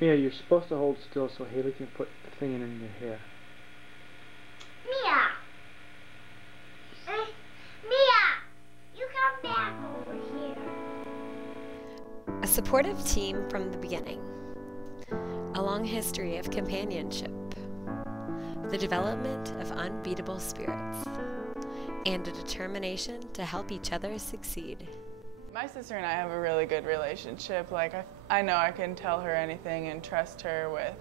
Mia, you're supposed to hold still so Hailee can put the thing in your hair. Mia! Mia! You come back over here. A supportive team from the beginning. A long history of companionship. The development of unbeatable spirits. And a determination to help each other succeed. My sister and I have a really good relationship. Like, I know I can tell her anything and trust her with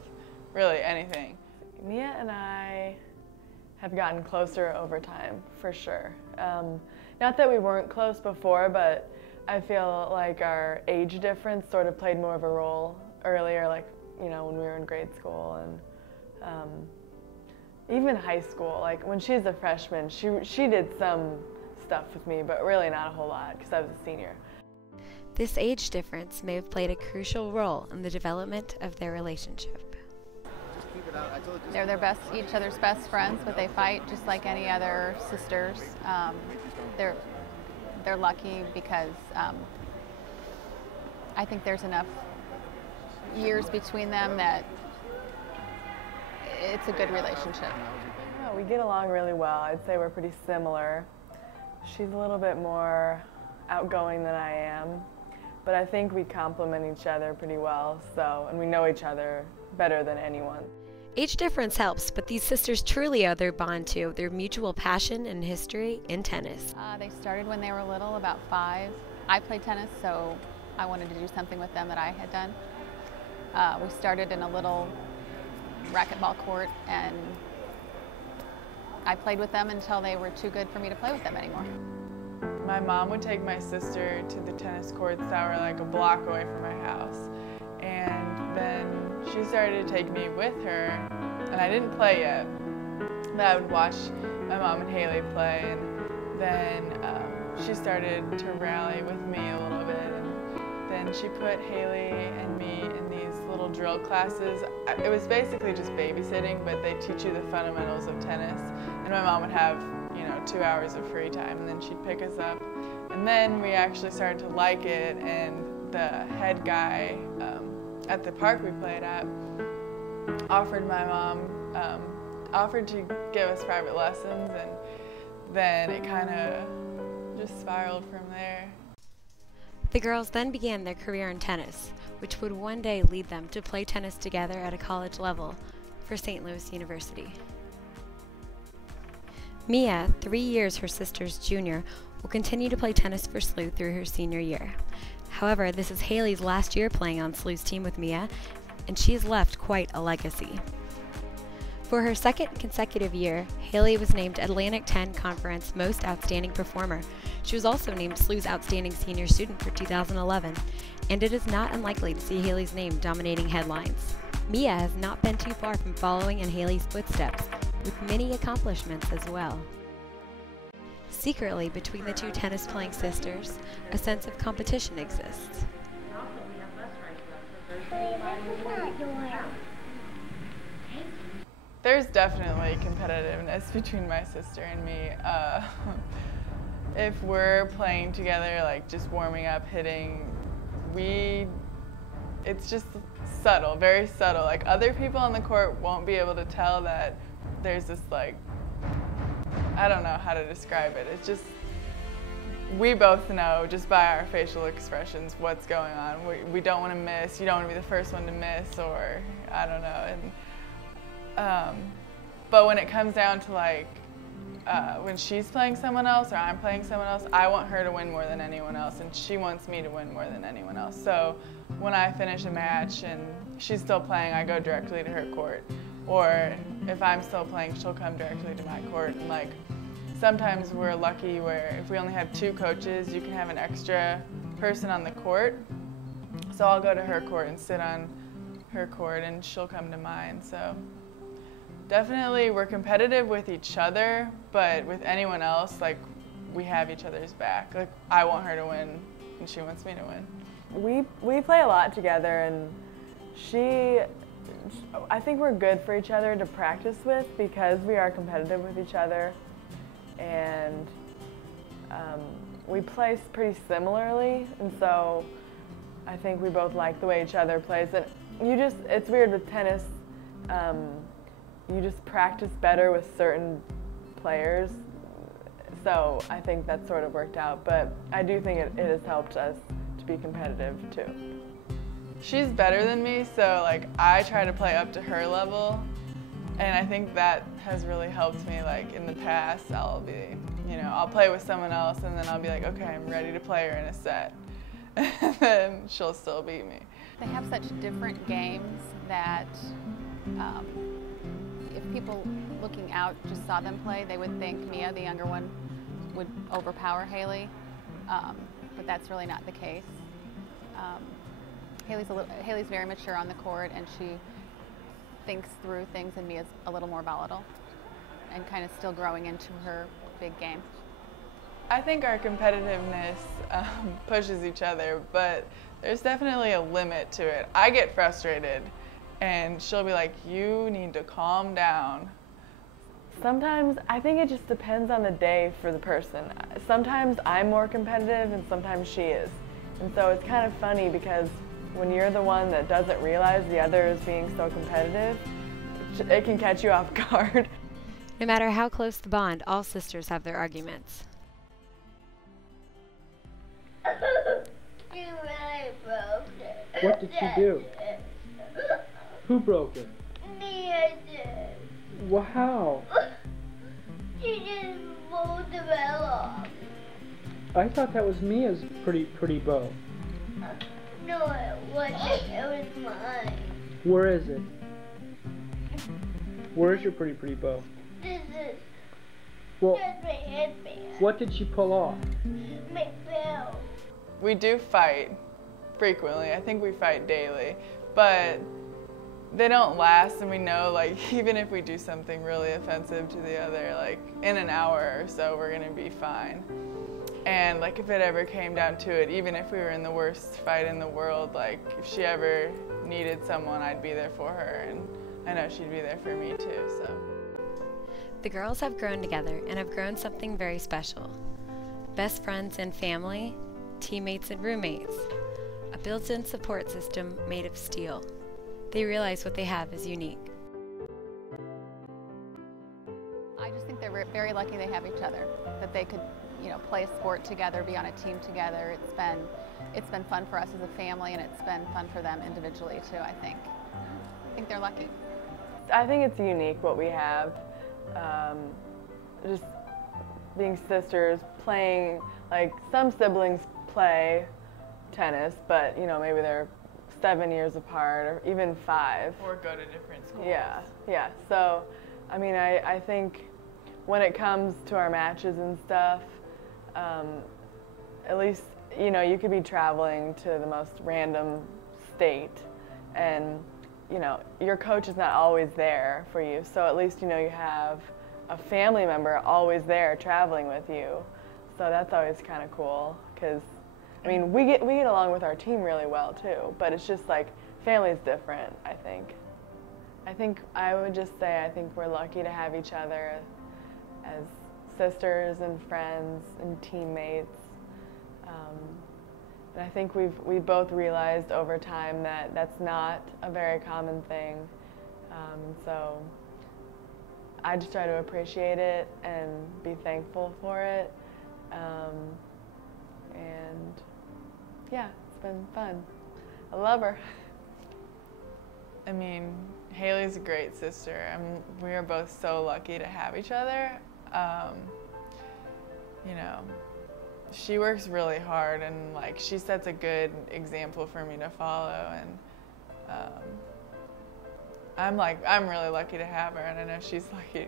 really anything. Mia and I have gotten closer over time, for sure. Not that we weren't close before, but I feel like our age difference sort of played more of a role earlier, like, you know, when we were in grade school and even high school. Like, when she's a freshman, she did some stuff with me, but really not a whole lot because I was a senior. This age difference may have played a crucial role in the development of their relationship. They're each other's best friends, but they fight just like any other sisters. They're lucky because I think there's enough years between them that it's a good relationship. Yeah, we get along really well. I'd say we're pretty similar. She's a little bit more outgoing than I am, but I think we complement each other pretty well, and we know each other better than anyone. Age difference helps, but these sisters truly owe their bond to their mutual passion and history in tennis. They started when they were little, about 5. I played tennis, so I wanted to do something with them that I had done. We started in a little racquetball court, and I played with them until they were too good for me to play with them anymore. My mom would take my sister to the tennis courts that were like a block away from my house. And then she started to take me with her, and I didn't play yet, but I would watch my mom and Hailee play, and then she started to rally with me a little bit, and then she put Hailee and me in these little drill classes. It was basically just babysitting, but they teach you the fundamentals of tennis, and my mom would have 2 hours of free time, and then she'd pick us up, and then we actually started to like it, and the head guy at the park we played at offered to give us private lessons, and then it kind of just spiraled from there. The girls then began their career in tennis, which would one day lead them to play tennis together at a college level for St. Louis University. Mia, 3 years her sister's junior, will continue to play tennis for SLU through her senior year. However, this is Hailee's last year playing on SLU's team with Mia, and she has left quite a legacy. For her second consecutive year, Hailee was named Atlantic 10 Conference Most Outstanding Performer. She was also named SLU's Outstanding Senior Student for 2011, and it is not unlikely to see Hailee's name dominating headlines. Mia has not been too far from following in Hailee's footsteps, with many accomplishments as well. Secretly, between the two tennis-playing sisters, a sense of competition exists. There's definitely competitiveness between my sister and me. If we're playing together, like just warming up, hitting, it's just subtle, very subtle. Like, other people on the court won't be able to tell that there's this, like, I don't know how to describe it. It's just, we both know just by our facial expressions what's going on. We don't want to miss. You don't want to be the first one to miss, or I don't know. And but when it comes down to, like, when she's playing someone else or I'm playing someone else, I want her to win more than anyone else, and she wants me to win more than anyone else. So when I finish a match and she's still playing, I go directly to her court. Or if I'm still playing, she'll come directly to my court. And, like, sometimes we're lucky where if we only have 2 coaches, you can have an extra person on the court. So I'll go to her court and sit on her court, and she'll come to mine. So definitely we're competitive with each other, but with anyone else, like, we have each other's back. Like, I want her to win, and she wants me to win. We play a lot together, and I think we're good for each other to practice with because we are competitive with each other, and we play pretty similarly, and so I think we both like the way each other plays. And it's weird with tennis, you just practice better with certain players, so I think that sort of worked out, but I do think it has helped us to be competitive too. She's better than me, so like I try to play up to her level, and I think that has really helped me. Like in the past, I'll play with someone else and then I'll be like, okay, I'm ready to play her in a set, and then she'll still beat me. They have such different games that if people looking out just saw them play, they would think Mia, the younger one, would overpower Hailee, but that's really not the case. Hailee's very mature on the court, and she thinks through things, and Mia's a little more volatile and kind of still growing into her big game. I think our competitiveness pushes each other, but there's definitely a limit to it. I get frustrated, and she'll be like, you need to calm down. Sometimes, I think it just depends on the day for the person. Sometimes I'm more competitive, and sometimes she is. And so it's kind of funny because when you're the one that doesn't realize the other is being so competitive, it can catch you off guard. No matter how close the bond, all sisters have their arguments. You really broke it. What did she do? Who broke it? Mia did. Well, how? She just rolled the bell off. I thought that was Mia's pretty bow. No, it wasn't. It was mine. Where is it? Where's your pretty bow? This is Well, just my headband. what did she pull off? My bell. We do fight frequently. I think we fight daily, but they don't last, and we know, like, even if we do something really offensive to the other, like in an hour or so, we're gonna be fine. And like if it ever came down to it, even if we were in the worst fight in the world, like if she ever needed someone, I'd be there for her, and I know she'd be there for me too, so. The girls have grown together and have grown something very special. Best friends and family, teammates and roommates, a built-in support system made of steel. They realize what they have is unique. I just think they're very lucky they have each other, that they could, play a sport together, be on a team together. It's been fun for us as a family, and it's been fun for them individually too, I think. I think they're lucky. I think it's unique what we have. Just being sisters, playing, like some siblings play tennis, but maybe they're 7 years apart or even 5. Or go to different schools. Yeah. So, I mean, I think when it comes to our matches and stuff, at least, you could be traveling to the most random state, and, your coach is not always there for you. So at least, you have a family member always there traveling with you. So that's always kind of cool, because I mean, we get along with our team really well too, but it's just like family's different, I think. I would just say I think we're lucky to have each other as sisters and friends and teammates. And I think we both realized over time that that's not a very common thing. So I just try to appreciate it and be thankful for it. And yeah, it's been fun. I love her. I mean, Hailee's a great sister. We are both so lucky to have each other. She works really hard, and like she sets a good example for me to follow, and I'm really lucky to have her, and I know she's lucky.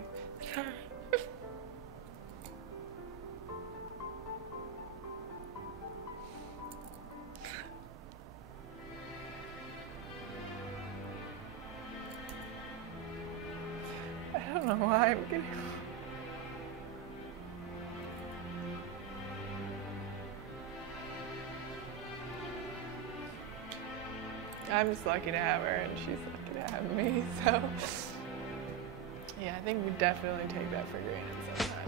I don't know why I'm getting. I'm just lucky to have her, and she's lucky to have me, so yeah, I think we definitely take that for granted sometimes.